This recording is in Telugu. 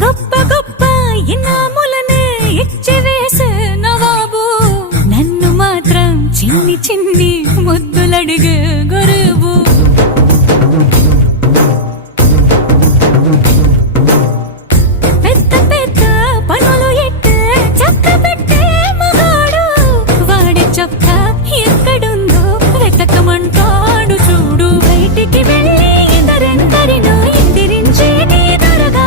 గొప్ప గొప్ప ఇనాములనే ఇచ్చి వేసే నవాబు నన్ను మాత్రం చిన్ని చిన్ని ముద్దులడిగే